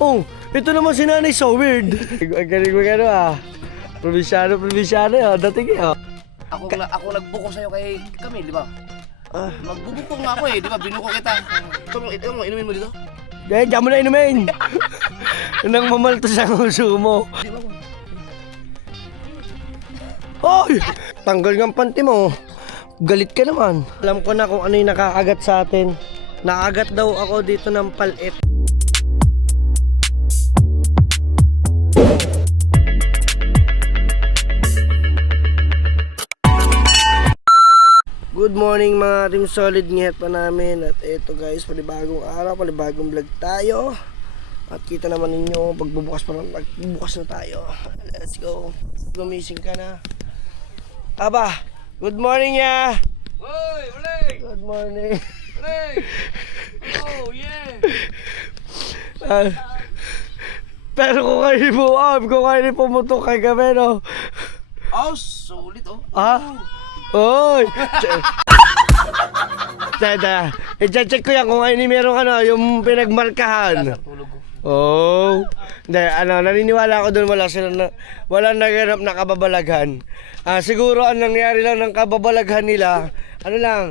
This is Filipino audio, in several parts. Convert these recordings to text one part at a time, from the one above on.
Oh, ito naman si Nanay so weird. Ang galing mo gano'n ah. Probinsyano ah. Dating eh ah. Ako nagbuko sa'yo kay kami, di ba? Magbubuko nga ako eh, di ba? Binuko kita. Ito mo, inumin mo dito? Eh, diyan mo na inumin. Nang mamaltos ang uso mo. Hoy! Tanggal ng panty mo. Galit ka naman. Alam ko na kung ano yung nakaagat sa atin. Naagat daw ako dito ng palit. Good morning mga Team Solid, ngihat pa namin. At eto guys, panibagong araw, panibagong vlog tayo. At kita naman ninyo, pagbubukas na tayo. Let's go. Gumising ka na. Aba, good morning ya. Hoy, ulit! Good morning. Ulit! Oh, yeah! Pero kung kayo ni pumutok kay gabi, no? Oh, sulit oh. Oy! Tada, i-check ko yan kung ano merong yung pinagmarkahan. Oh, naniniwala ako doon wala naganap na kababalaghan. Siguro ang nangyari lang ng kababalaghan nila, ang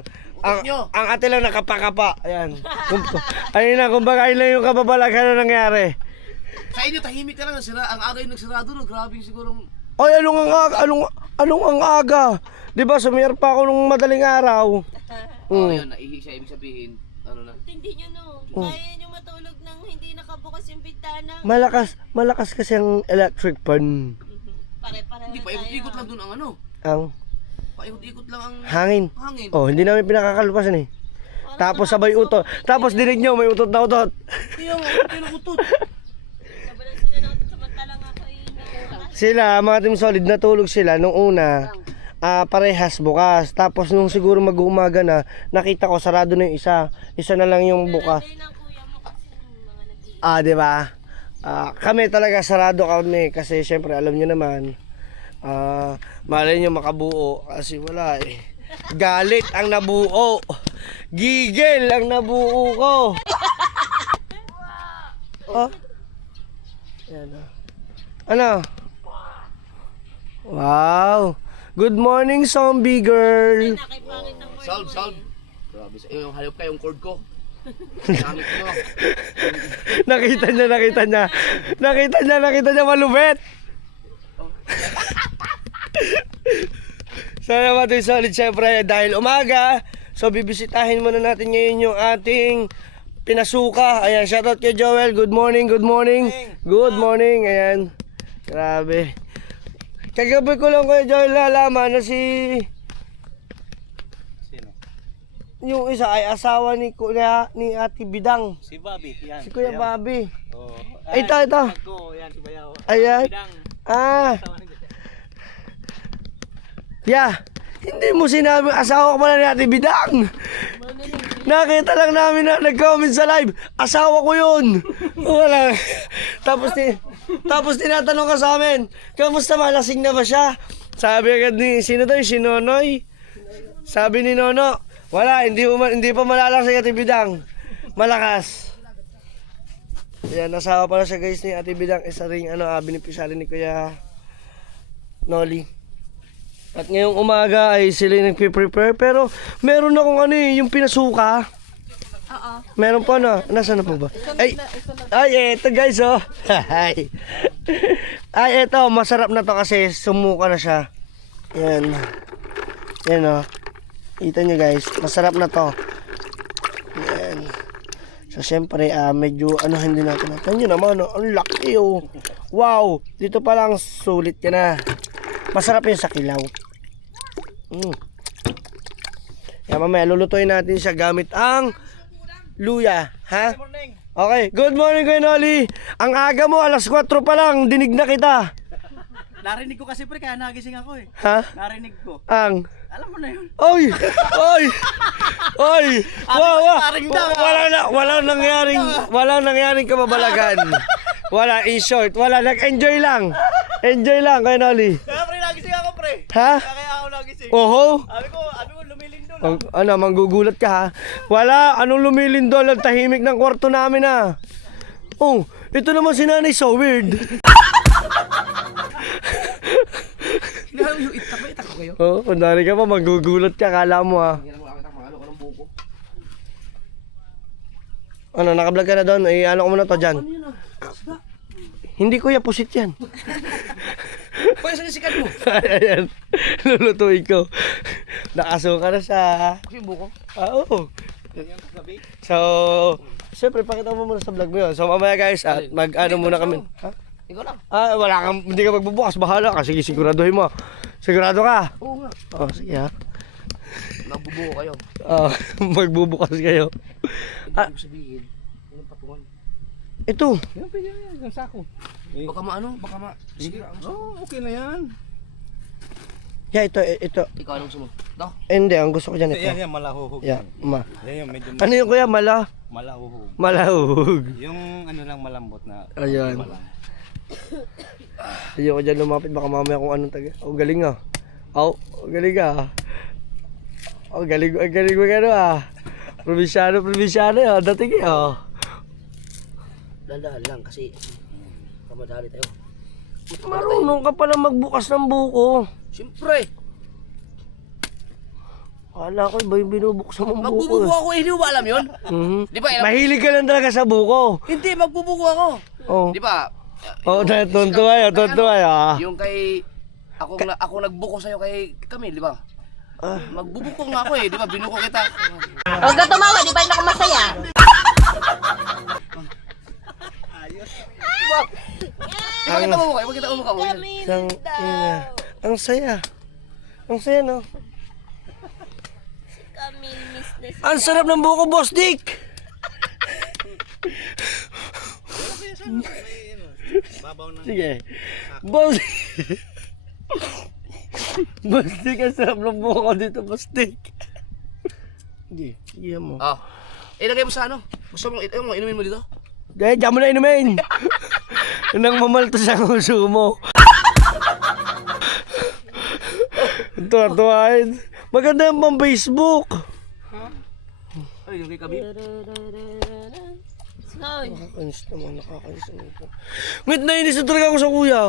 ate lang nakapakapa. Ayan. Ayun na, kumbaga yun lang yung kababalaghan na nangyari. Sa inyo, tahimik ka lang, ang aga yung nagsarado, no? Grabing sigurong... Ay, anong ang aga? Diba, sumiyar pa ako nung madaling araw. Yun, naihi siya, ibig sabihin, Hindi nyo no, kaya nyo matulog nang hindi nakabukas yung bintana. Malakas kasi ang electric fan. Pare-pareho Hindi, paikot-ikot lang dun ang Ang paikot-ikot lang ang hangin. hangin. Oh, hindi namin pinakakalpasan eh. Tapos sabay utot. Tapos dinig nyo, may utot na utot. Kaya nga, kayo nakutot. Kabalan sila na samantalang ako ay nakukas. Sila, mga Team Solid, natulog sila nung una. Parehas bukas. Tapos nung siguro mag-uumaga na, nakita ko sarado na yung isa. Isa na lang yung bukas. Hindi lang kuya mo kasi yung mga Di ba? Kami talaga sarado kami kasi syempre alam niyo naman. Malay nyo makabuo kasi wala eh. Galit ang nabuo. Gigil ang nabuo ko. Yan Ano? Wow. Good morning, zombie girl. nakipangit ng word Salve. Grabe sa yung hayop ka, yung cord ko. Gamit ko. Nakita niya malupit. Sana mga solid, syempre dahil umaga. So bibisitahin muna natin ngayon yung ating pinasuka. Ayan, shoutout kay Joel. Good morning. Good morning. Ayan. Grabe. Kagabi ko lang kay Joel nalaman na Sino? yung isa ay asawa ni Ate Bidang. Si Bobby, yan. Si Kuya Bobby. Oh. Ito. Ako, yan si Bayaw. Ayan. Bidang. Yeah. Hindi mo sinabi asawa ko pala ni Ate Bidang. Nakita lang namin na nag-comment sa live. Asawa ko yun. Wala. Tapos tinatanong ka sa amin, kamusta, malasing na ba siya? Sabi agad ni, sino daw? Si Nonoy? Sabi ni Nono, wala, hindi pa malalasing Ate Bidang. Malakas. Yan, asawa pala siya guys ni Ate Bidang. Isa ring binipisali ni Kuya Noli. At ngayong umaga ay sila yung nagpe-prepare. Pero meron akong yung pinasuka. Meron pa na. Nasaan na po ba? Ay, eto guys oh. Ay, eto. Masarap na to kasi sumuka na siya. Yan. Yan oh. Kita nyo guys. Masarap na to. Yan. So syempre medyo hindi natin. Tignan nyo naman oh. Ang laki oh. Wow. Dito pa lang sulit ka na. Masarap yung sa kilaw. Yan, mamaya lulutuin natin siya gamit ang luya, ha? Okay, good morning Kuya Noli. Ang aga mo, alas 4 pa lang, dinig na kita. Narinig ko kasi pre, kaya nagising ako eh. Ha? Narinig ko. Alam mo na yun. Oy! Walang nangyaring kababalagan. Wala, in short, nag-enjoy lang. Enjoy lang Kuya Noli. Kaya pre, nagising ako pre. Ha? Kaya ako nagising. Oho? Sabi ko lumilindol. Manggugulat ka ha. Wala, anong lumilindol, ang tahimik ng kwarto namin ha. Oh, ito naman si nanay so weird. Yung itak ko kayo. Oh, kundari ka pa, magugulat ka, kala mo ha. Hindi na mo nakita mga ano ng buko. Ano, nakablog ka na doon? Ano ko muna to dyan. Hindi kuya, pusit yan. Kaya saan yung sikat mo? Ayan, lulutuin ko. Nakasuka na siya. Yung buko. Oo. So, siyempre, pakita mo muna sa vlog mo yun. So, mamaya guys, at mag-ano muna kami. Ha? Ikaw lang. Wala kang, hindi ka magbubukas, bahala ka. Sige, siguraduhin mo. Sigurado ka? Oo nga. Oh, sige ha. Nagbubuko kayo. Magbubukas kayo. Hindi ko sabihin. Yung patungan. Ito. Yan, pwede yan. Yung sako. Baka maano, baka ma... Sige, Oo, okay na yan. Yeah, ito. ikaw anong gusto mo? Daw. Hindi, ang gusto ko dyan ito. Yan, malahuhog. Yeah, ma. Yan yung medyo Ano yung kuya, malahuhog. malahug. Yung ano lang malambot na. Ayan. Ayoko dyan lumapit, baka mamaya kung anong taga. Oh, galing ah. Oh, galing ah. Oh, galing mo gano'n ah. Probinsyano ah. Dating eh oh. Dahan-dahan lang kasi kamadali tayo. Marunong ka pala magbukas ng buko. Siyempre. Kala ko iba yung binubuksan mong buko. Magbubuko ako, hindi mo ba alam yun? Di ba? Mahilig ka lang talaga sa buko. Hindi, magbubuko ako. Oh. Di ba? Oh, tuntua yun. Yung kay... Ako nagbuko sa'yo kay Camille, di ba? Magbubuko nga ako eh, di ba? Binuko kita. Huwag ka tumawa, di ba yung masaya? Ipakita mo mukha, ipakita mo mukha mo. Yan. Isang ina. Ang saya. Ang saya no. Camille, miss na si... Ang sarap ng buko, Boss Dick. Babaw na. Sige. Boss Boss Dick, ang sarap ng buko dito, Boss Dick. Sige mo. Ilagay mo sa ano? Gusto mo, inumin mo dito? Dahil dyan mo na inumin. Nang mamalto sa kuso mo. Tuwa-tuwain. Maganda yung pang Facebook. Ay, yung kay Camille. Hoy, Nakakainis naman, nakakainis naman ito. Wait, nainis na talaga ako sa kuya.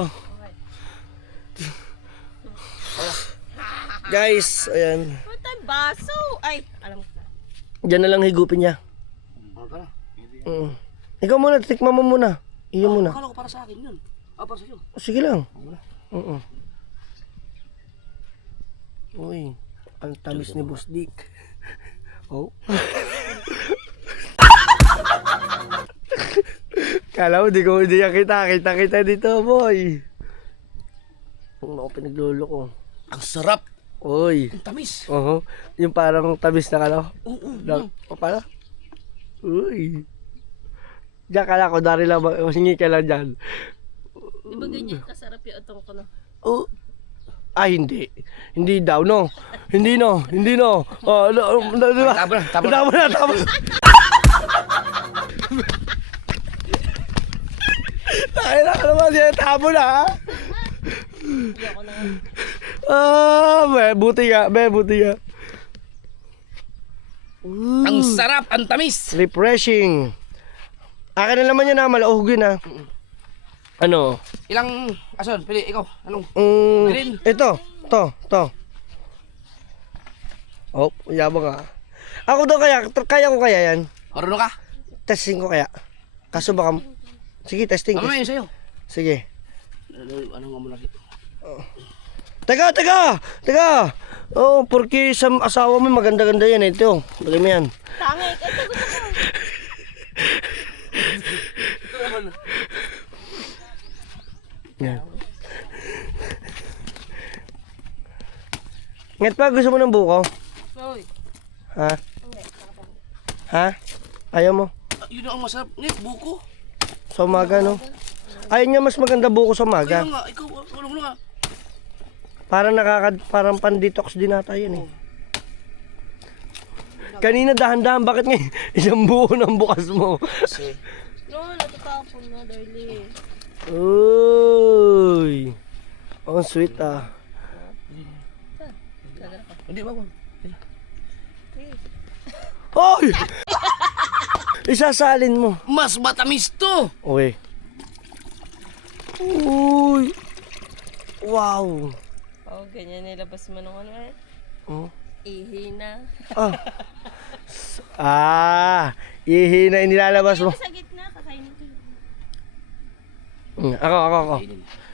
Guys, ayan. punta yung baso. Ay, alam ko na. Diyan na lang higupin niya. Ka na. Ikaw muna, tikman mo muna. Iyo muna. Akala ko para sa akin yun. Para sa'yo. Sige lang. Uy, ang tamis ni Boss Dick. Oh. Kala mo, di yan kita dito, boy. Ano ako pinaglolo ko. Ang sarap. Uy. Ang tamis. Yung parang tamis na kala. Oo. Pala? Uy. Diyan ka lang, kundari lang, hingi ka lang dyan. Di ba ganyan kasarap yung atong ko na? Oh. Ay, hindi. Hindi daw, no. Hindi, no. Oh, diba? Tama na. Tama. Tayo na naman siya, tabo na, ha? Hindi ako na. Buti nga. Ang sarap, ang tamis. Refreshing. Akin na naman yan, ha. Malauhog yun, ha. Ano? Ilang, ason, pili, ikaw, anong? Green. Ito. Oh, yabang ka. Ako daw kaya ko kaya yan. Marunong ka? Testing ko kaya. Kaso baka, sige, testing. Mamaya yun sa'yo. Sige. Ano nga muna dito? Teka! Oo, porque sa asawa mo maganda-ganda yan. Ito, lagay mo yan. Tangik, ito gusto ko. Ito naman. Yan. Ngayon pa, gusto mo ng buko? Hoy. Ha? Ayaw mo? Yun ang masarap. Ngayon, buko. Sa umaga, no? Ayaw niya mas maganda buko sa umaga. Kaya nga, ikaw, ano mo nga? Parang pan-detox din nata yan eh. Kanina dahan-dahan, bakit ngayon isang buko ng bukas mo? Kasi, No, natatapon na, darling. Uy! Ang sweet ah. hindi ba? Hoy! Isasalin mo. Mas matamis to! Okay. Uy. Wow. Oh, ganyan nilabas mo nung ano eh. Oh. Ihi na. Ihi na inilalabas mo. Sa gitna, kakainin ko. Ako.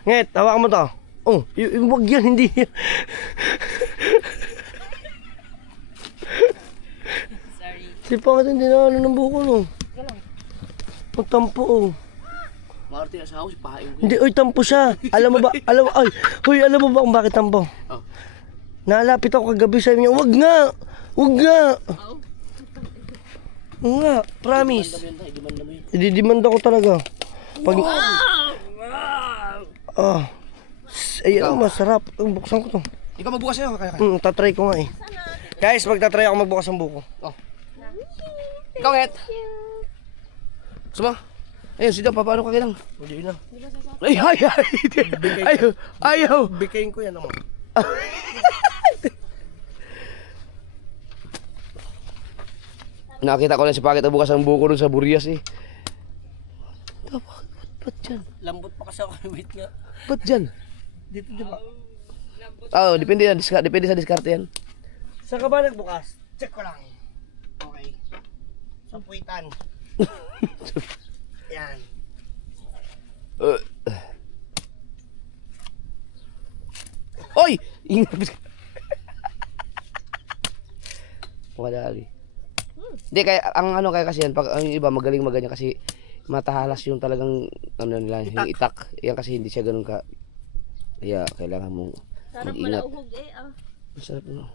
Nget, hawakan mo to. Oh, wag yan, hindi yan. Sorry. Di pa ka hindi na ano ng buko, no? Galang. Ang tampo, oh. Marty, nasa ako, sipahain ko. Hindi, oy, tampo siya. Alam mo ba, alam mo ba kung bakit tampo? Oh. Nalapit ako kagabi sa inyo, wag nga! Wag nga! Oh. Wag nga, promise. Idimanda mo yun. Ididimanda ko talaga. Pag... Ayan, masarap. Buksan ko to. Ikaw magbukas sa'yo, kaya. Tatry ko nga eh. Guys, magtatry ako magbukas ng buko. Ikaw, Het. Suma. Ayun, sida, paano ka kailang? Hindi na. Ayaw. Bikayin ko yan naman. Nakita ko lang si Pakit na bukas ang buko dun sa Burias eh. Ba't dyan? Lambot pa kasi ako. Wait nga. Ba't dyan? Dito, di ba? Depende sa diskarte yan. Saan ka ba nagbukas? Check ko lang. Okay. Sa puwitan. Yan. Oy! Madali. Hindi, kaya ang ano kaya kasi yan, pag ang iba magaling maganya kasi matahalas yung talagang ano nila, yung itak. Yan kasi hindi siya ganun ka. Kaya kailangan mong Sarap mag-ingat. pala uhog eh. Ah. Masarap no.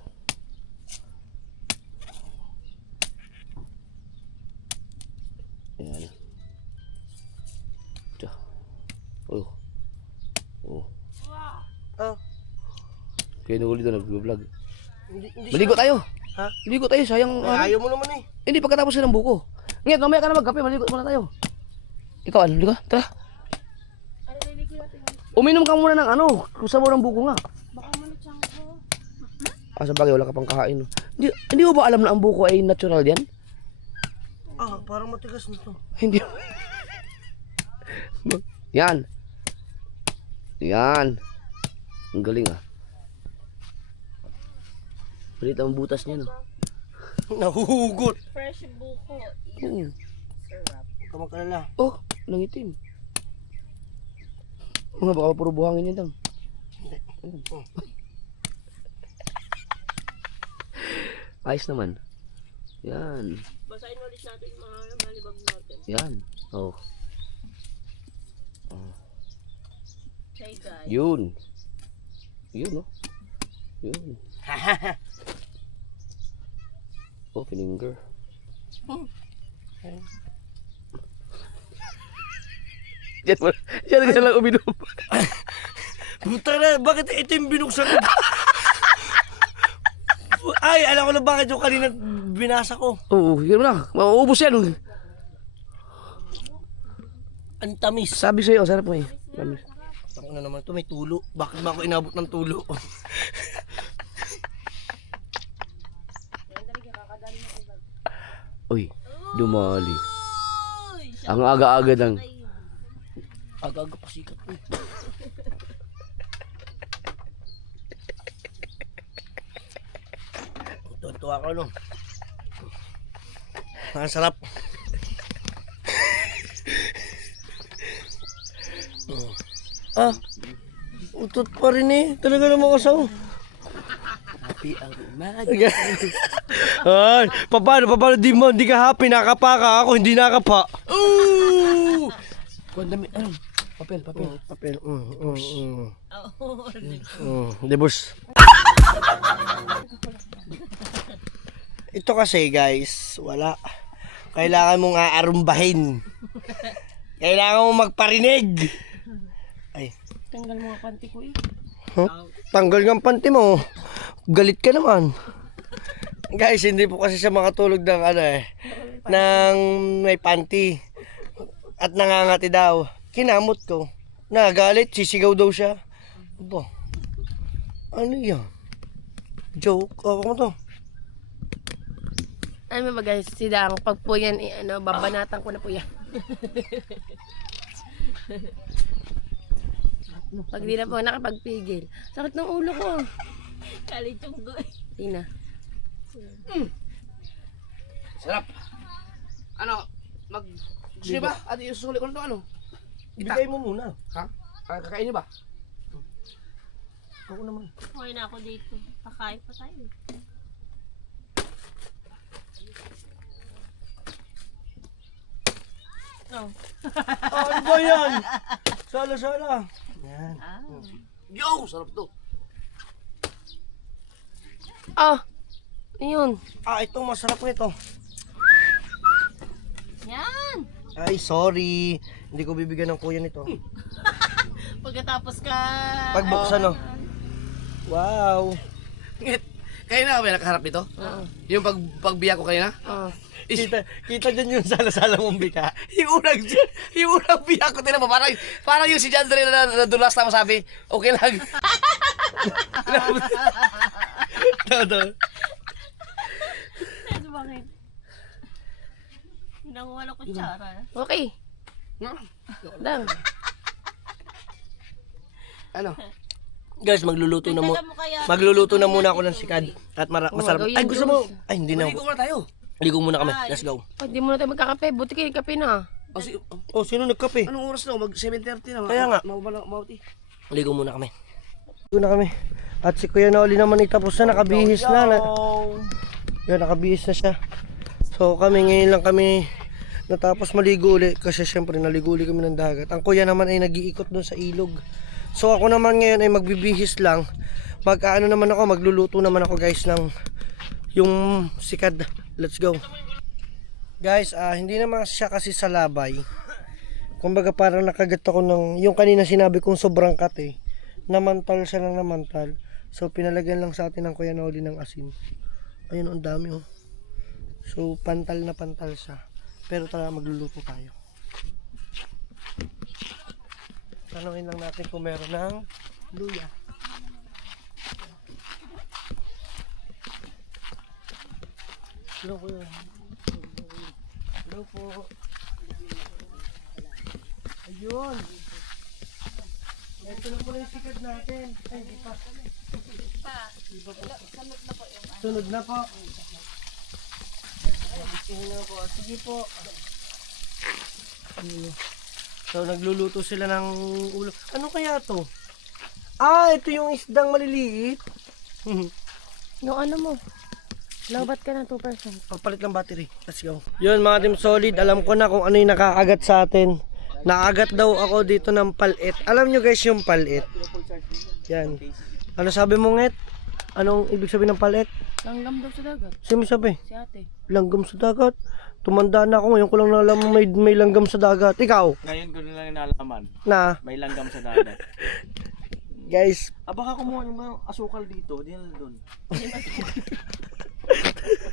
Yan. Ito. Oh. Oh. Kaya nahuli doon nag-vlog. Hindi Maligo tayo. Ha? Maligo tayo, sayang. Ayaw mo naman eh. Hindi, pagkatapos ng buko. Ngayon, mamaya ka na magkape, maligo muna tayo. Ikaw, ano, ligo? Tara. Uminom ka muna ng ano, sabor ng buko nga. Baka manutsang ko. Sa bagay, wala ka pang kakain. No? Hindi mo ba alam na ang buko ay natural yan? Parang matigas na to. Hindi. Yan. Yan. Ang galing ah. Palit ang butas niya no. Nahuhugot. Fresh buko. Sarap. Kamakalala. Oh, nangitim. Mga baka puro buhangin yan lang. Ayos naman. Yan. Basahin ulit natin yung mga malibag natin. Yan. Oh. Hey guys. Yun. Yun, no? Yun. Oh, finger. Diyan ka lang uminom. Puta na, bakit ito yung binuksan ko? Ay, alam ko na bakit yung kanina binasa ko. Oo, yun na. Mauubos yan. Ang tamis. Sabi sa'yo, sarap mo eh. Tamis. Ako na naman ito, may tulo. Bakit ba ako inabot ng tulo? Uy, dumali. Ang aga-aga lang. Aga-aga pasikat ko. Tuwa ko no. Ang sarap. Utot pa rin eh. Talaga naman kasaw. Happy ang umaga. Ay, paano di ka happy, nakapa ka, ako hindi nakapa. Kung dami, ano? Papel. Papel. Oh, Debus. Ito kasi guys, wala. Kailangan mong aarumbahin. Kailangan mong magparinig. Ay. tanggal mga panty ko eh. Huh? Tanggal ng panty mo. Galit ka naman. Guys, hindi po kasi siya makatulog ng ng may panty. At nangangati daw. Kinamot ko. Nagalit, sisigaw daw siya. Aba. Ano yan? Joke. Ako mo to. Ano ba guys, si Dang, pag po yan, babanatan ko na po yan. Pag di na po nakapagpigil. Sakit ng ulo ko. Kalichunggo. Tina. Sarap. Ano, gusto niyo ba? Ate, isusuli ko na ito, ano? Ibigay mo muna. Ha? Kakainin ba? Ako naman. Okay na ako dito. Kakain pa tayo. No. Ano ba yan? Sala. Yan. Yo! Sarap to. Ah! Ayun. Ito masarap nito. Yan! Ay, sorry. Hindi ko bibigyan ng kuya nito. Pagkatapos ka... Pagbuksan, no? Wow. Ngit, kayo na ba nakaharap nito? Yung pagbiya ko kayo na? Kita dyan yung sala-sala mong bika. Yung unang biya ko, tinan mo, parang yung si John Dre na nadulas na masabi, okay lang. Todo. Ano bakit? Hindi ako walang kutsara. Okay. Dang. Ano? Guys, magluluto na Dagdagan mo kaya- Magluluto na muna ako ng sikad. At masarap. gawin Ay, gusto mo? Ay, hindi na. Maligo muna tayo. Ligo muna kami. Let's go. Oh, hindi mo na tayo magkakape. Buti kayo kape na. Oh, sino nagkape? Anong oras na? Mag 7:30 na. Kaya nga. Mauti. Ligo muna kami. Ligo na kami. At si Kuya Noli naman itapos na, nakabihis na. Yan, nakabihis na siya. So kami ngayon lang kami natapos maligo uli kasi syempre naligo uli kami ng dagat. Ang kuya naman ay nag-iikot doon sa ilog. So ako naman ngayon ay magbibihis lang. Mag-ano naman ako, magluluto naman ako guys ng yung sikad. Let's go. Guys, hindi naman siya kasi sa labay. Kumbaga parang nakagat ako ng yung kanina sinabi kong sobrang kat namantal siya ng namantal. So pinalagyan lang sa atin ng Kuya Noli ng asin. Ayun, ang dami oh. So pantal na pantal siya. Pero tara, magluluto tayo. Tanungin lang natin kung meron ng luya. Hello po. Hello po. Ayun. Ito na po yung sikad natin. Ay, hindi pa. Sunod na po. Sige po. So nagluluto sila ng ulo. Ano kaya to? Ito yung isdang maliliit. Yung ano mo? Lobat ka na 2%. Pagpalit ng battery. Let's go. Yun mga team solid. Alam ko na kung ano yung nakaagat sa atin. Naagat daw ako dito ng palit. Alam nyo guys yung palit. Yan. Ano sabi mo Nget? Anong ibig sabihin ng palit? Langgam daw sa dagat. Sino sabi? Si ate. Langgam sa dagat. Tumanda na ako ngayon ko lang nalaman may langgam sa dagat. Ikaw? Ngayon ko na lang nalaman. Na? May langgam sa dagat. Guys. Baka kumuha yung mga asukal dito. Di na doon.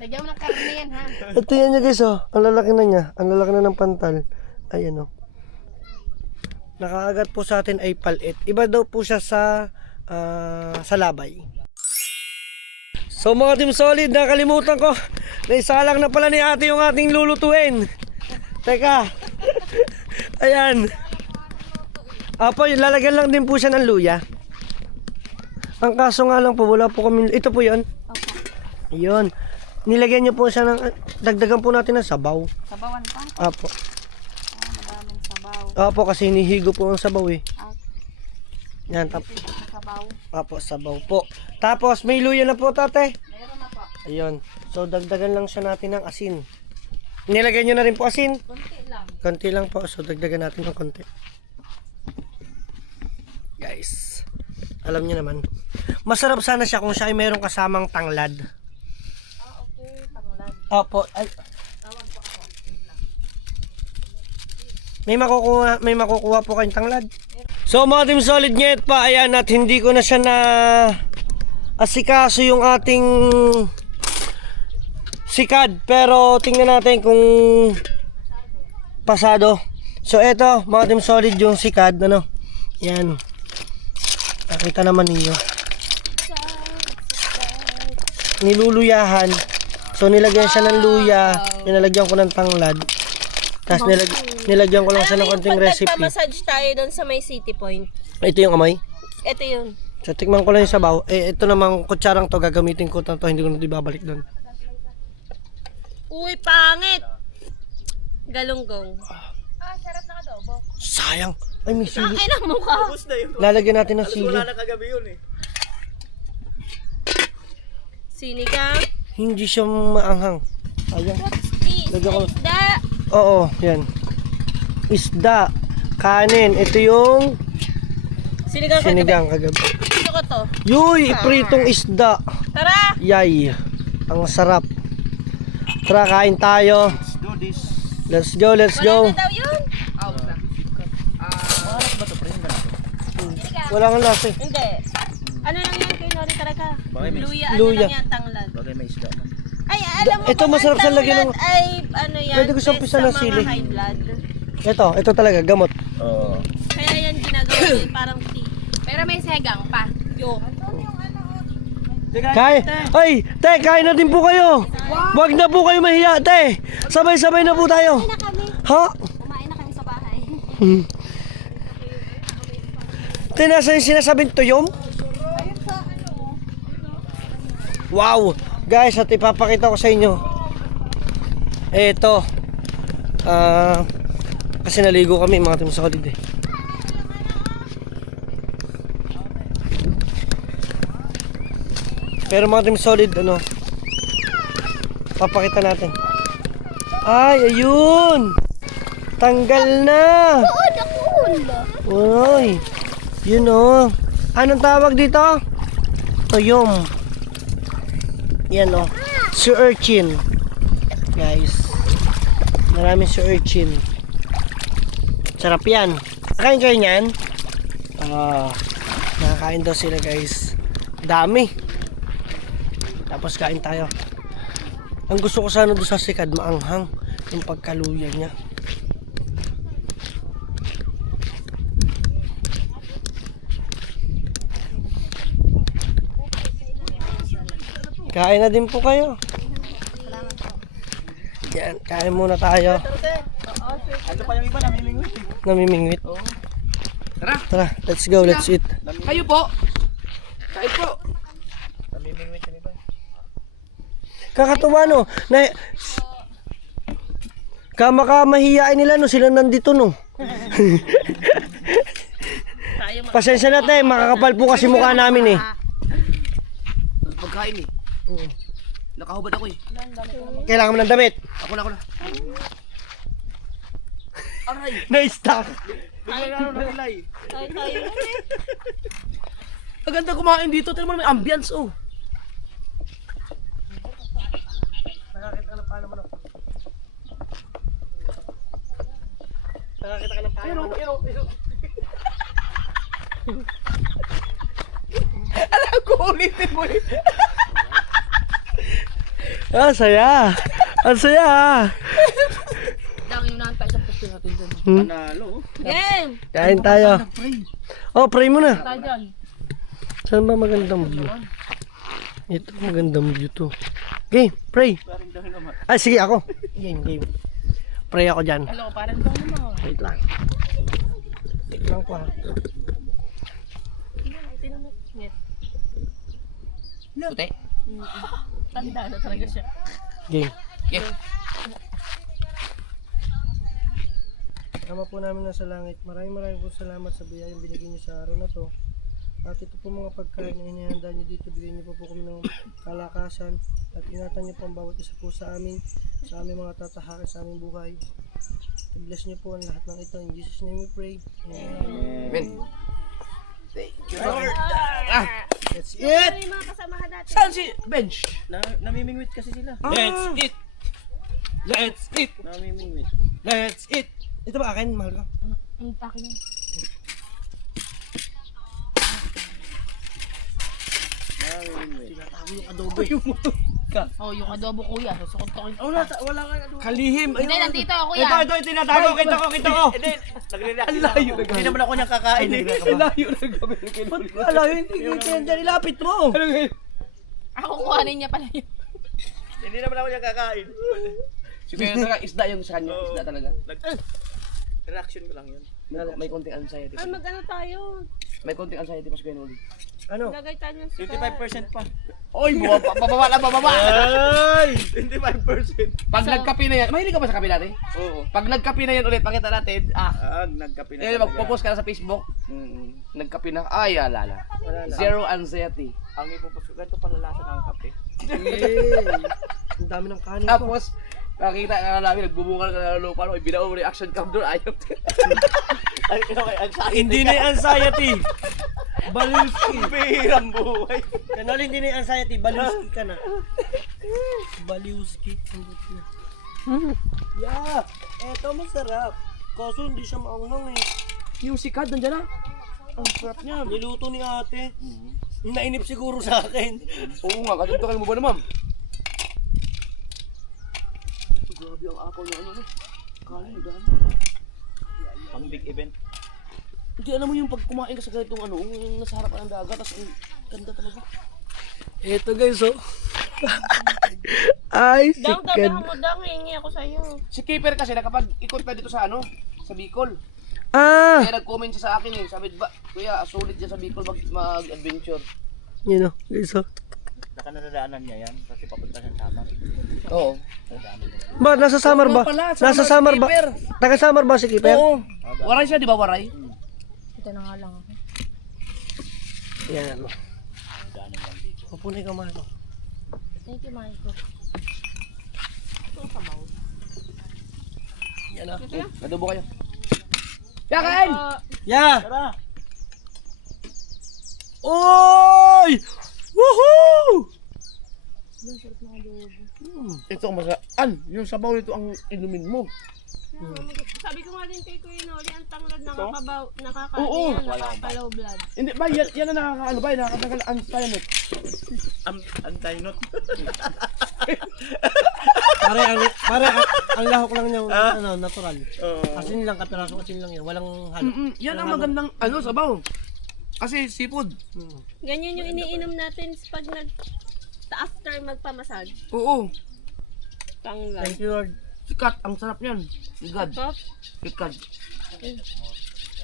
Lagyan mo ng karne yan ha. Ito yan niya guys oh. Ang lalaki na niya. Ang lalaki na ng pantal. Ayan oh. Nakaagat po sa atin ay palit. Iba daw po siya sa labay. So mga team solid, nakalimutan ko. Naisalang na pala ni ate yung ating lulutuin. Teka. Ayan. Apo, lalagyan lang din po siya ng luya. Ang kaso nga lang po, wala po kami. Ito po yun. Yun. Nilagyan niyo po siya ng, dagdagan po natin ng sabaw. Sabawan pa? Apo. Maraming sabaw. Apo, kasi hinihigo po ang sabaw eh. Yan, Sabaw. Apo, sabaw po. Tapos, may luya na po tate. Meron na po. Ayun. So, dagdagan lang siya natin ng asin. Nilagay nyo na rin po asin? Konti lang. Konti lang po. So, dagdagan natin ng konti. Guys, alam niyo naman. Masarap sana siya kung siya ay mayroong kasamang tanglad. Okay, tanglad. Opo. Ay. May makukuha po kayong tanglad. So mga team solid nyet pa, ayan, at hindi ko na siya na asikaso yung ating sikad, pero tingnan natin kung pasado. So eto mga team solid yung sikad, ano, yan, nakita naman ninyo, niluluyahan. So nilagyan siya ng luya, nilagyan ko ng tanglad. Tapos nilagyan ko lang siya ng konting recipe. Nagpa-massage tayo doon sa may City Point. Ito yung amoy. Ito yun. So tikman ko lang yung sabaw. Ito namang kutsarang to, gagamitin ko to, hindi ko na ibabalik doon. Uy, pangit! Galunggong. Sayang. Ay, may sili. Ay, na mukha. Tapos na yun. Lalagyan natin ng sili. Wala na kagabi yun eh. Sinigang. Hindi siya maanghang. Ayan. Lagyan ko. Isda. Oo, yan. Isda. Kanin. Ito yung sinigang kagabi. Gusto ko to. Yuy, pritong isda. Tara! Yay. Ang sarap. Tara, kain tayo. Let's do this. Let's go, let's go. Wala na daw yun. Wala kang lasa eh. Hindi. Ano lang yan kay Nori talaga? Bakit may Luya. Luya. Ano lang yan, tanglad. Bagay may isda man. Ay, alam mo Ito, ba, masarap ang sa lagyan ng- tanglad ay, ano yan, Pwede ko siyang best pisa ng sa sili. mga high blood. Ito talaga, gamot. Oo. Kaya yan ginagawa yun, parang tea. Pero may segang pa. Yo. Kain. Ay, te, kain na din po kayo. Wag na po kayo mahiya, te. Sabay-sabay na po tayo. Ha? Kumain na kami sa bahay. Te, nasa yung sinasabing tuyom? Wow! Guys, at ipapakita ko sa inyo. Eto. Kasi naligo kami mga team sa kalid eh. Pero mga team solid, ano, papakita natin. Ay, ayun! Tanggal na! Uy! Yun o. Anong tawag dito? Tuyom. Yan o. Sea urchin. Guys. Maraming sea urchin. Sarap yan. Nakain kayo niyan? Nakakain daw sila guys. Dami. Tapos kain tayo. Ang gusto ko sana doon sa sikad, maanghang. Yung pagkaluya niya. Kain na din po kayo. Yan, kain muna tayo. Ano pa yung iba namimingwit eh. Namimingwit. Tara. Tara, let's go, let's eat. Kayo po. Kain po. Namimingwit yung iba. Kakatuwa no. Na Kamakahiyain nila no, sila nandito no. Pasensya na tayo, makakapal po kasi mukha namin eh. Pagkain eh. Nakahubad ako eh. Kailangan mo ng damit. Ako na. Aray. Na-stuck. Ano na nila eh. Tayo. Ang ganda kumain dito. Tignan mo naman may ambience oh. Nakakita ka ng paano man. Nakakita ka ng paano man. Alam ko ulitin mo eh. Ah, saya. Ang saya. Dami yung naantay sa pusto natin dyan. Panalo. Game! Kain tayo. Oh, pray mo na. Tayo dyan. Saan ba magandang view? Ito magandang view to. Okay, pray. Ay, sige ako. Game. Pray ako dyan. Hello, parang daw naman. Wait lang. Wait lang po ha. Puti. Tanda na talaga siya. Game. Yeah. Ama po namin nasa langit, maraming po salamat sa biyayang binigay niyo sa araw na to. At ito po mga pagkain na inihanda niyo dito, bigyan niyo po kami ng kalakasan at ingatan niyo po ang bawat isa po sa aming mga tatahaki sa aming buhay. I-bless niyo po ang lahat ng ito. In Jesus' name we pray. Amen. Amen. Thank you, Lord. That's it. May mga kasamahan natin. Saan si Bench? Namimingwit kasi sila. Let's eat. Let's eat. Namimingwit. Let's eat. Ito ba akin? Mahal ka? Ang akin yan. Namimingwit. Tinatago yung adobo. Oh, yung adobo kuya. Susukot ko. Wala ka ano. Kalihim. Hindi, nandito ako Ito, kuya. ito, tinatago. Kita ko. Nagre-react sila. Hindi naman ako niyang kakain eh. Layo na gabi. Ala, hindi dyan ilapit mo. Ako kuhanin niya pala yun. Hindi naman ako niya kakain. Si Kuya talaga, isda yung sa kanya. Isda talaga. Reaction ko lang yun. May konting anxiety. Ay, mag-ano tayo? May konting anxiety pa si Kuya Noli. Ano? Lagay tayo ng 25% pa. Oy, bababa na, bababa! Ay! 25%. Pag nagkape na yan, mahilig ka ba sa kape natin? Oo. Pag nagkape na yan ulit, pakita natin, Nagkape na eh, magpo-post ka na sa Facebook, nagkape na, ay, alala. Zero anxiety. Ang ipupos ko, ganito pala lasa ng kape. Ang dami ng kanin ko. Tapos, nakita ka na namin, nagbubungal ka na ng lupa, may binao reaction cam doon, ayaw. Ay, anxiety. Hindi na yung anxiety. Baluski. Bihirang buhay. Kanol, hindi na yung anxiety. Baluski ka na. Baluski. Yeah. Eto masarap. Kaso hindi siya maanghang eh. Yung sikad, nandiyan na. Ang sarap niya. Niluto ni ate. Nainip siguro sa akin. Oo nga, kasuntukan mo ba naman? Grabe ang apaw niya, ano. Kanin, dami. Pang big event. Hindi, alam mo yung pag kumain ka sa ganitong ano, yung nasa harapan ng dagat, tapos ang ganda talaga. Eto guys, oh. Ay, Dang, sikat. tabihan mo, Dang. Hihingi ako sa'yo. Si Keeper kasi nakapag-ikot pa dito sa ano, sa Bicol. Ah! Kaya nag-comment siya sa akin eh, sabi ba, kuya, sulit dyan sa Bicol mag-adventure. Yun, oh. Guys, oh. Saka nadadaanan niya yan kasi papunta siya sa Samar. Oo. Ba, nasa Samar ba? Oo pala, Nasa Samar Samar si ba? Keeper. Taga Samar ba si Keeper? Oo. Waray siya, di ba waray? Ito na nga lang ako. Yan, ano. Papunay ka man, oh. Thank you, Michael. Ito ang sabaw. Yan, oh. Nadubo kayo. Ya, kain! Yeah! Tara! Oy! Woohoo! Ito ang masaan. Yung sabaw nito ang inumin mo. Sabi ko nga din kay Kuya Noli, ang tanglad Oo. nakakalaw blood. Hindi ba, yan ang nakakaano ba? Nakakatagal ang cyanide. Anti-not. Ang lahok lang niya, ano, natural. Oo. Asin lang, kapiraso asin lang yan. Walang halo. Yan ang magandang ano, sabaw. Kasi seafood. Ganyan yung iniinom natin pag after magpamassage. Oo. Tanglad. Thank you, Lord. Sikat, ang sarap yan. Sigad. Top. Sikat.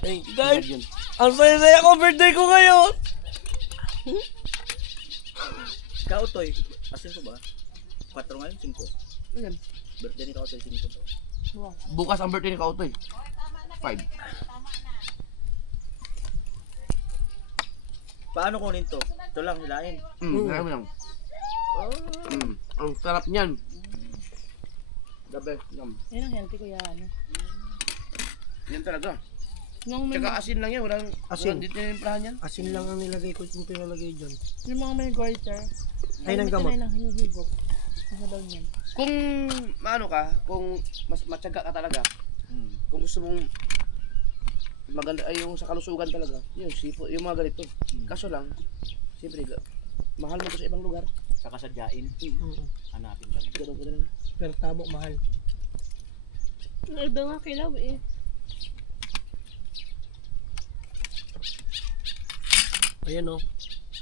Thank you, guys. Ang saya-saya ko, birthday ko ngayon. Kautoy. Asin ko ba? 4 ngayon, 5. Ayan. Birthday ni Kautoy, 5 to. Bukas ang birthday ni Kautoy. 5. Paano kunin to? Ito lang, hilain. Marami lang. Ang sarap niyan. The best. Yum. Yan ang healthy ko yan. Yan talaga. Yung may, Tsaka asin lang yan. Walang Asin. Dito na yung plahan yan. Asin lang ang nilagay ko, yung pinalagay dyan. yung mga may goiter. Ay, ng gamot. Lang hinihigop. Sa daw niyan. Kung ano ka, kung mas matyaga ka talaga, kung gusto mong maganda ay yung sa kalusugan talaga, yung sipo, yung mga ganito. Kaso lang, siyempre, mahal mo to sa ibang lugar. Saka sadyain. Hanapin ka. Ganun ko na lang. Pero tabo, mahal. Ang iba nga kilaw eh. Ayan, oh.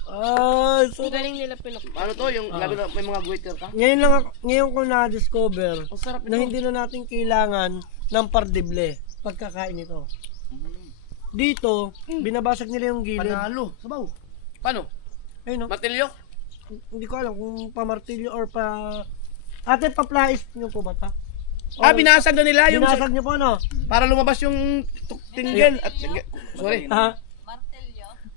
Ah, so... Ang galing nila pinok. Ano to, yung lalo na may mga goiter ka? Ngayon ko na-discover Ang sarap na nito. hindi na natin kailangan ng pardible pagkakain ito. Dito, binabasag nila yung gilid. Panalo, sabaw. Paano? Ayun, no? Matilyo? Hindi ko alam kung pamartilyo or pa... Ate, paplais nyo po ba ta? Binasag na nila yung Binasag nyo po, no? para lumabas yung tinggel at sorry. Ha?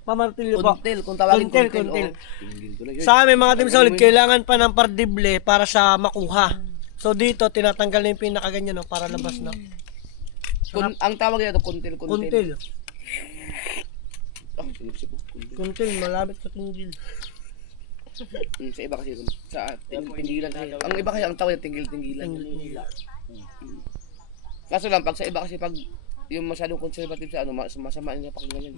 Pamartilyo po. Kuntil, kung tawagin Kuntil, kuntil. kuntil. Tinggil tuloy. Sa amin mga team solid, kailangan pa ng pardible para sa makuha. So dito, tinatanggal na yung pinakaganyan, no? Para labas na. Ang tawag nila ito, kuntil. Kuntil. Sinipsip ko. Kuntil. Kuntil, malapit sa tinggil. Sa iba kasi, sa tinggilan kasi. Ang iba kasi, ang tawag niya, tinggil-tinggilan. Kaso lang, pag sa iba kasi, pag yung masyadong conservative sa ano, masama nila pakinggan yan.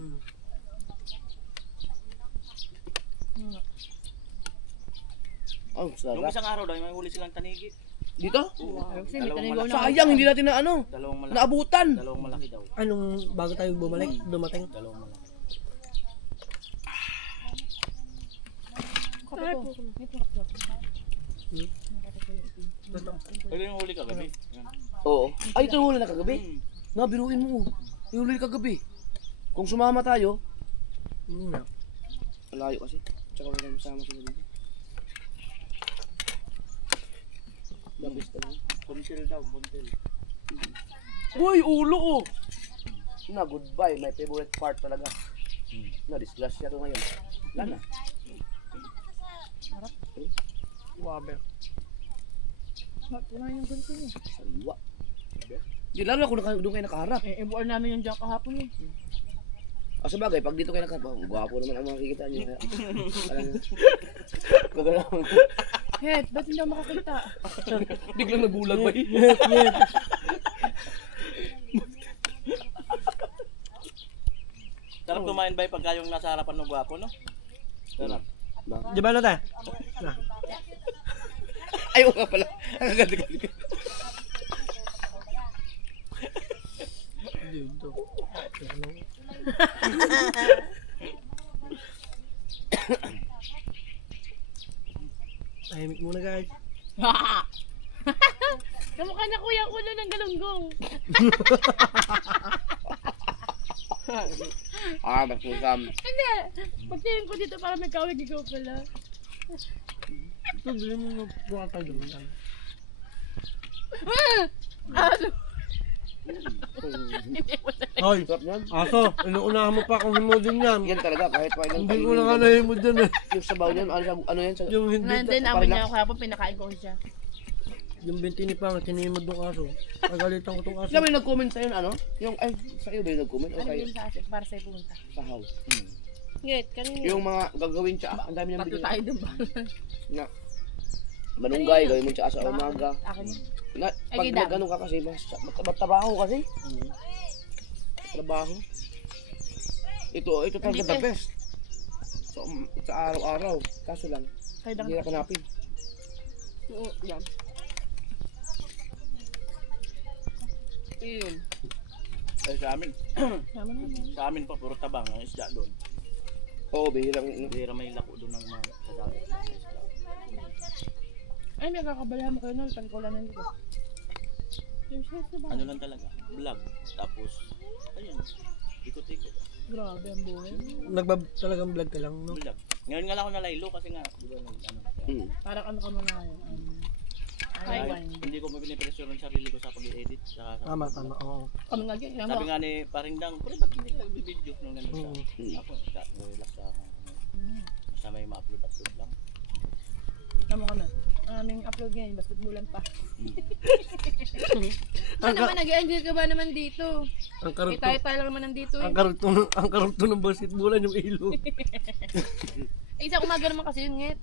Oh, Yung sarap. isang araw daw, may huli silang tanigi. Dito? Dalawang malaki. Sayang, hindi natin na ano, Dalawang malaki. naabutan. Dalawang malaki daw. Anong bago tayo dumating? Dalawang malaki. Pwede yung huli ka gabi. Oo. Ay, ito yung huli na kagabi. Nabiruin mo. Yung huli kagabi. Kung sumama tayo, malayo kasi. Tsaka wala tayong masama sila dito. The best talaga. Puntil daw, puntil. Uy, ulo oh! Na, goodbye. My favorite part talaga. Na-disgusya to ngayon. Wala na. Wabe. Kumain yung ganito niya. Saliwa. Di lalo na kung doon kayo nakaharap. Ibuan namin yung dyan kahapon eh. Sa bagay, pag dito kayo nakaharap, gwapo naman ang makikita nyo. Gagalaw. Head, ba't hindi ako makakita? Biglang nagulag ba Sarap kumain ba pagka yung nasa harapan ng gwapo, no? Sarap. Di ba na tayo? Ayaw nga pala. Agad-agad. Tahimik muna guys. Kamukha na kuya ulo ng galunggong. Mas musam. Hindi. Pagtingin ko dito para may kawig ikaw pala. Ito, bili mo buka tayo doon. Ano? Hoy, Sarap yan. aso, inuunahan mo pa kung himodin yan. Yan talaga, kahit pa ilang Hindi ko na nga nahimod yan eh. Yung sabaw niyan, ano yan? Yung hindi, Ngayon din, amoy niya ako kahapon, pinakain ko siya. yung binti ni Pang, kinimod ng aso. Pagalitan ko tong aso. Sila may nag-comment sa'yo na ano? Yung, ay, sa'yo ba yung nag-comment? O Ano kayo? yun sa asin para sa'yo pumunta? Sahaw. Ngit, kanina. Yung mga gagawin siya, ang dami niyang Pato bigyan. tayo doon ba? Na, manunggay, gawin mo siya sa umaga. Akin. Na, Ay, pag kidam. nag-ano ka kasi, trabaho kasi. Trabaho. Ito talaga the best. So, sa araw-araw. Kaso lang, Kayo lang. hindi na kanapin. Yan. Yun. Ay, sa amin. Tama na yan. Sa amin pa, puro tabang ang isda doon. Oo, bihirang ano. Bira may lako doon ng mga sa dagat. Ay, may kakabala mo kayo nun. Pagkulan na dito. Yung size na ba? Ano lang talaga, vlog. Tapos, ayun, ikot-ikot. Grabe ang buhay. Talagang vlog ka lang, no? Vlog. Ngayon nga lang ako nalaylo kasi nga, di ba, ano. Parang ano ka muna ngayon. Kaya, Rewind. hindi ko mapinepresyon ang sarili ko sa pag-edit. Saka sa Tama, oo. Kami nga dyan. Sabi nga ni Paring Dang, pero ba't hindi ka nagbibideo nung gano'n siya? Ako, relax ako. Basta may ma-upload lang. Tama ka na. Ang aming upload ngayon, basketballan pa. Ano naman, nag-enjoy ka ba naman dito? Ang Eh, karugtong, tayo lang naman nandito eh. ang karugtong ng basketballan yung ilo. Eh, isang umaga naman kasi yun, ngit.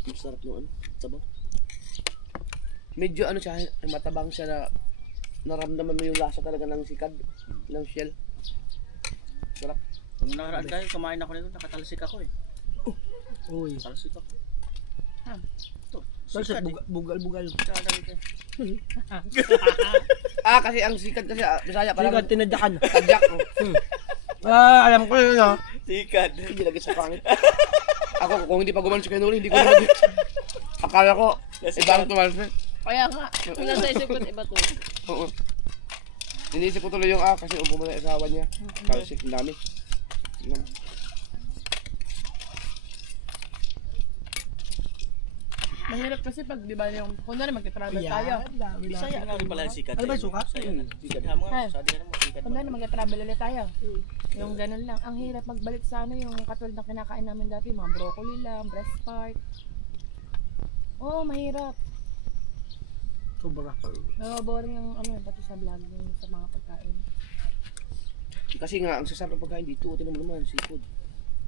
Masarap nung ano, sabaw. Medyo ano siya, matabang siya na naramdaman mo yung lasa talaga ng sikad, ng shell. Sarap. Nung nakaraan tayo, kumain ako nito, nakatalsik ako eh. Uy. Talsik ako. Ha? Ito, Tapos sikad eh. bugal-bugal. Tsaka dito. Kasi ang sikad kasi, Bisaya Sige, parang tinadyakan. tadyak. Alam ko yun, ha? Sikad. Hindi lagi sa pangit. Ako, kung hindi pa gumanon si Kenuri, hindi ko na akala ko, ibang tumalsik. Kaya nga, kung nasa isip ko, iba to. Oo. Iniisip ko tuloy yung kasi upo mo na asawa niya. Talsik, ang dami. Mahirap kasi pag, di ba, yung, kung na mag-travel tayo. Bisaya nga rin pala yung sikad. Ano ba yung sa'yo. suka? Bisaya na. Sikad ha mga, Ay. sabi ka naman, sikad Kung na mag-travel ulit tayo. Yung ganun lang. Ang hirap magbalik sa ano, yung katulad ng kinakain namin dati, mga broccoli lang, breast part. Oo, mahirap. Sobra. Boring yung ano, pati sa vlog, yung sa mga pagkain. Kasi nga, ang sasarap ng pagkain dito, tinan mo naman, seafood.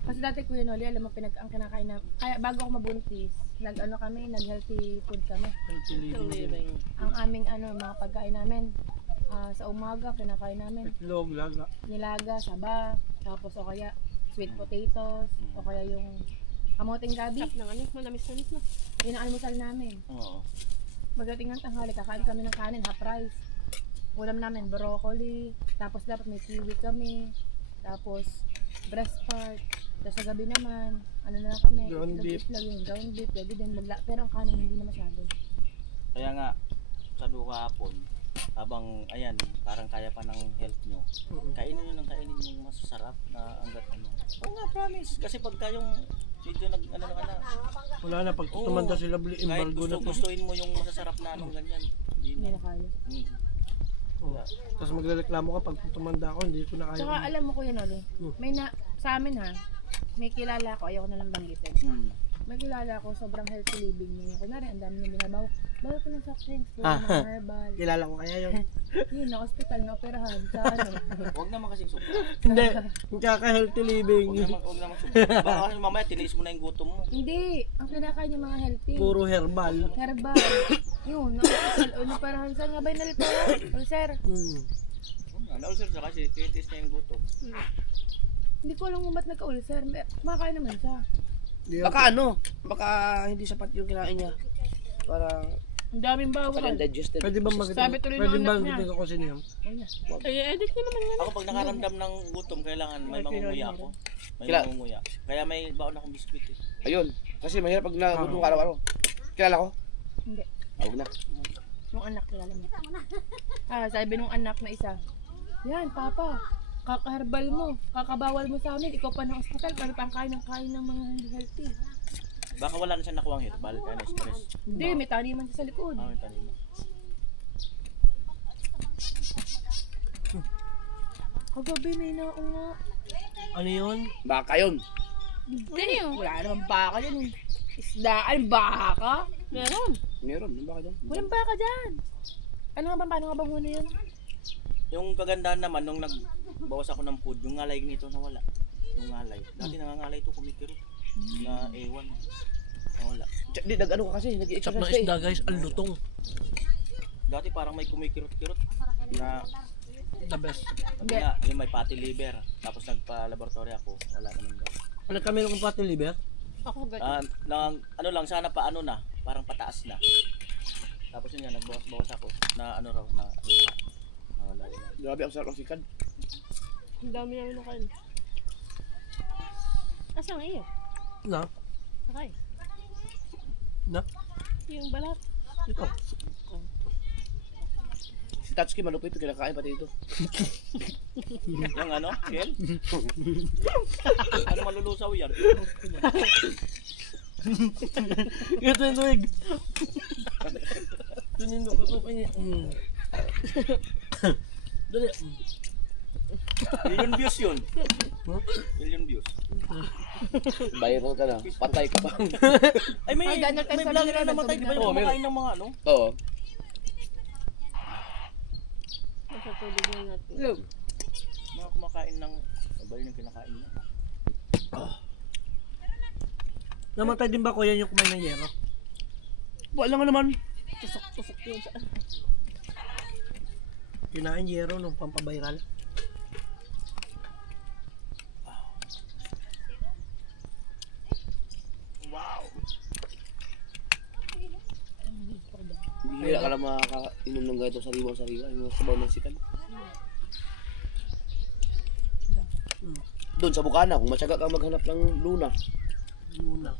Kasi dati Kuya Noli, alam mo, ang kinakain na, kaya bago ako mabuntis, nag-ano kami, nag-healthy food kami. Ang aming ano, mga pagkain namin, sa umaga, kinakain namin, Itlog, laga. nilaga, saba, tapos o kaya sweet potatoes, o kaya yung kamoting gabi. Sarap ng ano, manamis-namis na. Yun ang almusal namin. Oo. Magating ng tanghali, kakain kami ng kanin, half rice. Ulam namin, broccoli, tapos dapat may kiwi kami, tapos breast part, Tapos sa gabi naman, ano na lang kami, Ground beef. lang yun, ground beef, pwede din pero ang kanin hindi na masyado. Kaya nga, sabi ko kahapon, habang ayan, parang kaya pa ng health nyo, kainin nyo ng kainin yung masasarap na hanggat ano. Oo nga, promise. Kasi pagka yung medyo nag ano na ka na, Wala na, pag tumanda sila, kahit embargo na to. gustuin mo yung masasarap na anong ganyan. Hindi Hindi na. na kaya. Oh. Tapos magreklamo ka pag tumanda ako, hindi ko na kaya. Tsaka alam mo Kuya Noli, may sa amin ha, may kilala ko, ayaw ko na lang banggitin. May kilala ko, sobrang healthy living niya. Kunwari, ang dami niyang binabaw. Bawal ko ng soft drinks, puro mga herbal. Kilala ko kaya yun. Yun, na hospital, na operahan. Sa ano. Huwag naman kasing suko. Hindi, kaka-healthy living. Huwag naman suko. Baka kasi mamaya tiniis mo na yung gutom mo. Hindi, ang kinakain niya mga healthy. Puro herbal. Herbal. Yun, na hospital. O, operahan. Saan nga ba yung nalito? Ulcer. Naulsir siya kasi tiniis na yung gutom. Hindi ko alam kung ba't nagka-ulcer. Kumakain naman siya. Baka baka hindi sapat yung kinain niya. Para Ang daming bawal. digested. Pwede ba Sabi tuloy ng pwede ba anak niya. magitin ko siniyam? Ay, edit niya naman yan. Ako pag nakaramdam ng gutom, kailangan may mangunguya ako. May Kila- mangunguya. Kaya may baon akong biskwit eh. Ayun. Kasi mahirap pag nagutom ka araw-araw. Kilala ko? Hindi. Huwag na. Nung anak, kilala mo. Sabi nung anak na isa, yan, papa, kakaherbal mo, kakabawal mo sa amin, ikaw pa ng ospital, para pang kain ng mga hindi healthy. Baka wala na siya nakuha ang herbal, kaya na-stress. Hindi, may taniman siya sa likod. May tanim mo. Kagabi may naong nga. Ano yun? Baka yun. Hindi yun. Wala naman baka dyan eh. Isdaan, baka? Meron. Meron. Yung baka dyan. Walang baka dyan. Ano nga ba, paano nga bang huna yun? Yung kagandahan naman, nung nagbawas ako ng food, yung ngalay nito nawala. Yung ngalay. Dati nangangalay ito, kumikirot. Na ewan. Nawala. Di, nag-ano ka kasi. Chap na Nag-exercise ka isda guys, ang lutong. Dati parang may kumikirot-kirot na The best. Hindi. na, yung may fatty liver. Tapos nagpa-laboratory ako, wala naman daw. Ano kami nung pati liver? Ako ganyan. Ano lang, sana pa ano na, parang pataas na. Tapos yun nga, nagbawas-bawas ako na ano raw, na nawala yun. Grabe ang sarap ng sikan. Ang dami namin nakain. Asa nga iyo? Na? Sakay. Na? Yung balat. Ito. Si Tatsuki malupit yung kinakain pati ito. Yung ano, Kel? Ano malulusaw yan? Ito yung tuwig. Tunin ko ito. Dali. Million views yun. Million views. Viral ka na. Patay ka pa. Ay, may Ganun tayo sa vlogger video na namatay, di ba yung Oo, meron. kumakain ng mga ano? Oo. Mga kumakain ng, ba yun yung kinakain niya? Namatay din ba kuya yung kumain ng yero? Wala nga naman. Tusok yun sa... Kinain yero nung pampabayral. Wow! Hindi ka lang makakainom ng ganito sariwa-sariwa. Yung sabaw ng sikan. Doon sa Bukana, kung matyaga ka maghanap ng luna. Luna.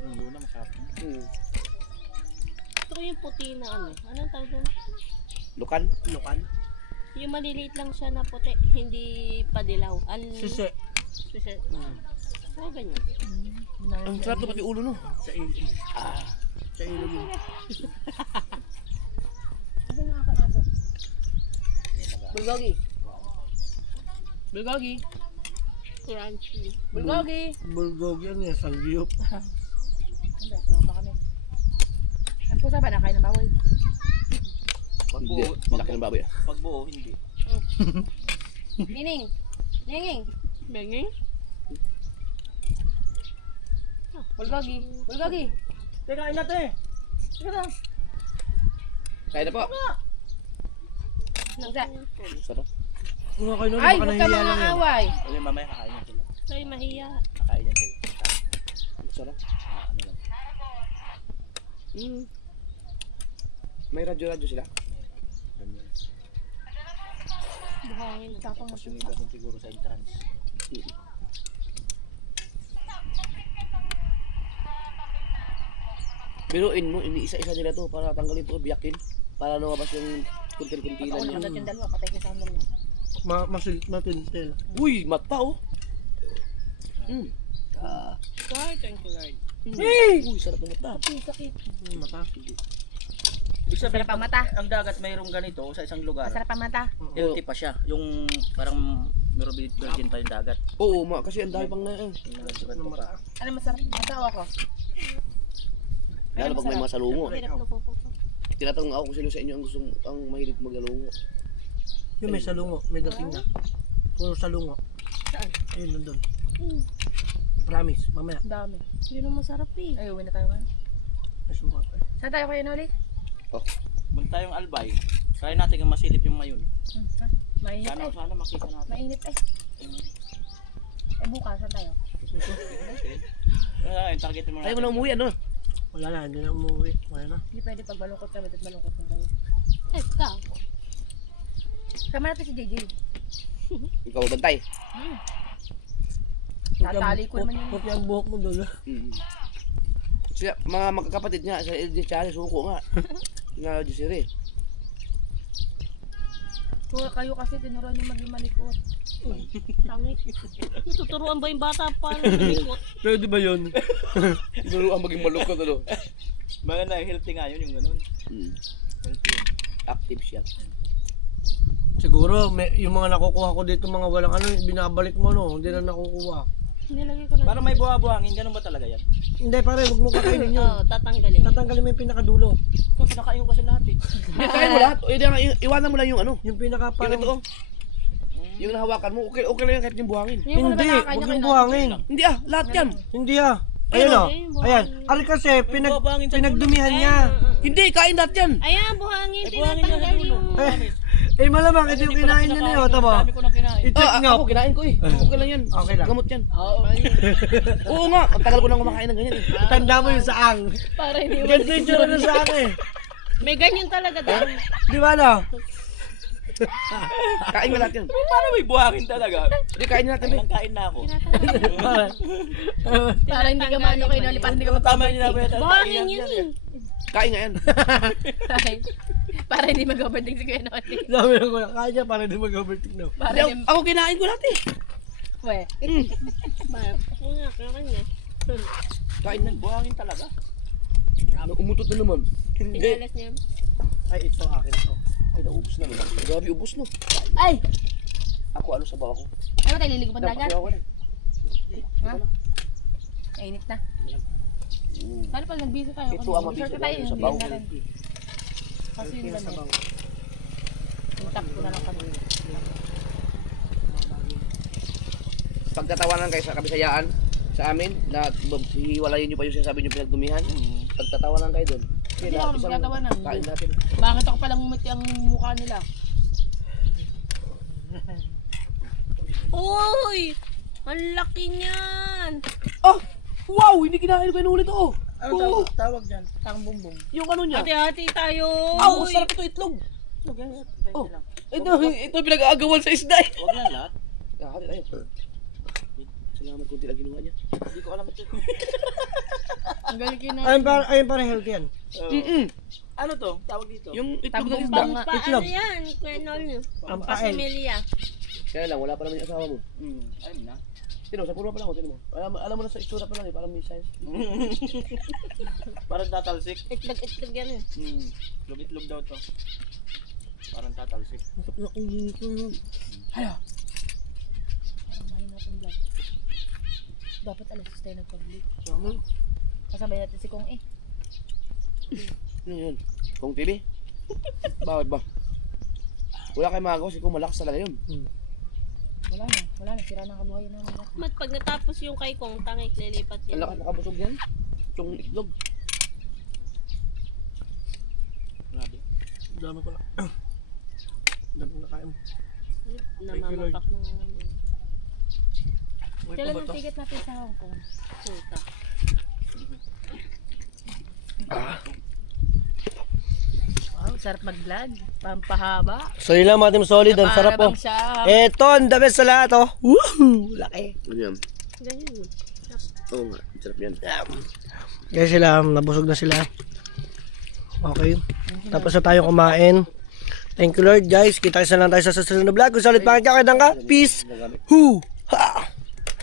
Yung luna, masarap. Gusto ko yung puti na ano. Anong tawag doon? Lukan. Lokal. Yung maliliit lang siya na puti. Hindi pa dilaw. Sisi. Sisi. Ano ganyan? Ang sarap na pati ulo no. Sa ilog. Sa ilog yun. Ano nakakaaso? Bulgogi. Bulgogi. Crunchy. Bulgogi. Bulgog yan yan. Sangyup. Hindi, tropa kami. Ang pusa ba nakain ng baboy? Pag Hindi. buo, Malaki ng baboy. pag buo, hindi. Nining. Ninging. Benging? Bulgogi. Bulgogi. Teka, natin. Sige na. Kaya na po. Pusa. Sarap. Mga kayo nun, Ay, baka huwag ka nahiya lang mga yan. away. Kasi mamaya kakain yan sila. Ay, mahiya. Kakain yan sila. Sarap. Ano lang. May radyo-radyo sila. Ganyan. Buhangin. Tapang Tapos yung iba kung siguro sa entrance. Biruin mo, iniisa-isa nila to para tanggalin to, biyakin. Para lumabas yung kuntil-kuntilan Ako niya. naman yung dalawa, patay ka sa amin na. Matintel. Uy, mata oh. God, thank you, Lord. Uy, sarap ng mata. Ay, sakit. Mata. Ibig sabihin, Masarap ang mata. ang dagat mayroong ganito sa isang lugar, Masarap ang mata. healthy pa siya. Yung parang meron virgin pa yung dagat. Oo, kasi ang dami pang na Yung ganito pa. Ano masarap? Masawa ko. Lalo pag may mga salungo. Hirap na po po. Tinatanong ako kung sino sa inyo ang mahilig magalungo. Yung may salungo, may dating na. Puro salungo. Saan? Ayun, nandun. Promise, mamaya. Ang dami. Hindi na masarap eh. Ay, uwi na tayo man. May suka pa. Saan tayo kayo Noli? Punta yung Albay. Try natin yung masilip yung mayon. Mainit Sana, eh. sana makita natin. Mainit eh. Eh bukas, saan tayo? Yung targetin mo Ayaw mo na umuwi, ano? Wala na, hindi na umuwi. Wala na. Hindi pwede pag malungkot kami at malungkot na tayo. Eh, ka. Sama natin si JJ. Ikaw bantay. Tatali ko naman yun. Puti ang buhok mo doon. Siya, mga magkakapatid niya, sa LJ Chari, suko nga. Na Jisire. Kung kayo kasi tinuruan niyo maging malikot. Tangi. Tuturuan ba yung bata pa? Likot. Pwede ba yun? Tinuruan maging malukot, ano? Maganda, healthy nga yun yung ganun. Healthy yun. Active siya. Siguro, yung mga nakukuha ko dito, mga walang ano, binabalik mo, no? Hindi na nakukuha. Nilagay ko na. Parang may buha-buhangin, ganun ba talaga yan? Hindi, pare, huwag mo kakainin yun. Oo, tatanggalin. Tatanggalin mo yung pinakadulo. Ito, pinakain ko kasi lahat eh. Hindi, kain mo lahat. Iwanan mo lang yung ano. Yung pinaka Yung parang... ito, oh. Yung nahawakan mo, okay lang yan kahit yung buhangin. Hindi, huwag yung buhangin. Hindi lahat yan. Hindi Ayan o. Ayan. Ari kasi, buhangin sa pinagdumihan niya. Hindi, kain lahat yan. Ayan, buhangin. Buhangin niya sa Tinatanggal dulo. yung... Eh, malamang, ito yung kinain niya na yun. Tama. Dami ko na kinain. I-check nga. Ako, kinain ko eh. Okay lang yan. Okay lang. Gamot yan. Oo. Oo nga, ang tagal ko nang kumakain ng ganyan eh. Tanda mo yung saang. Para hindi Ganito yung tsura ng saang eh. May ganyan talaga doon. Di ba no? Kain mo lahat yan. Paano may buhangin talaga? Hindi, kain natin eh. Ilang kain na ako. Para hindi ka maano kayo Noli. Para hindi ka Tama yun na ba yun? Buhangin yun eh. Kain nga yan. Para hindi mag-overthink si Kuya Noli. Dami lang ko na. Kaya niya para hindi mag-overtake na. Para Hindi, hindi... ako kinain ko lahat eh. We. Oo nga, kanya. Kain na. Buhangin talaga. Umutot na naman. Hindi. Pinalas niya. Ay, ito akin to. Ay, naubos na naman. Grabe, ubos no. Ay! Ako, ano sa bawa ko? Ano tayo liligo pa dagat? Ako na. Ha? Kainit na. Paano pala nag-busy tayo? Ito ang mabisa Short tayo sa yung bawo. bilhin natin. Kasi yung damit. Yung tap ko na lang kami. Pagtatawanan kayo sa kabisayaan sa amin na hiwalayin nyo pa yung sinasabi nyo pinagdumihan. Pagtatawanan kayo doon. Hindi ako magtatawanan. Kain natin. Bakit ako palang umiti ang mukha nila? Uy! Ang laki niyan! Oh! Wow! Hindi kinain ko yung ulit oh! Ano tawag dyan? Tang bumbong. Yung ano niya. Hati-hati tayo! Oh, sarap ito itlog! Oh, ito pinag-aagawan sa isda eh. Huwag yan lahat. Hati tayo. Salamat kung tila ginawa niya. Hindi ko alam ito. Ang galing yun na. Ayun para healthy yan. Ano to? Tawag dito? Yung itlog Tagbong ng isda. bang- Paano Itlog. yan? Kuya Noli. Ang pael. Pasimilya. Kaya lang, wala pa naman yung asawa mo. Ayun na. Tino, sa puro pa lang ako, tino mo. Alam mo na sa istura pa lang eh, parang may size. Parang tatalsik. Itlog yan eh. Itlog daw to. Parang tatalsik. Parang mahina natin vlog. Dapat alas 6 tayo nag-public. Kasabay natin si Kong eh. Ano yun? Kung tili? Bakit ba? Wala kayo magagawa, si Kung malakas talaga yun. Wala na. Sira na ang kabuhayan namin. Mat, pag natapos yung kay Kong, tangik lilipat Ang yan. lakas nakabusog yan. Yung itlog. Grabe. Dami ko na. Dami ko na kain. Namamapak na nga naman. Kailan ang ticket natin sa Hong Kong? Puta. Wow, sarap mag-vlog. Pampahaba. So yun lang mga team solid. Ang sarap po. Napaharabang siya. Eto, ang the best sa lahat oh. Woohoo! Laki. Ano yan? Ganyan. Oo nga, sarap yan. Kaya sila, nabusog na sila. Okay. Tapos na tayong kumain. Thank you Lord guys. Kita-kita lang tayo sa susunod na vlog. Kung sa ulit makikakita ka, peace. Who?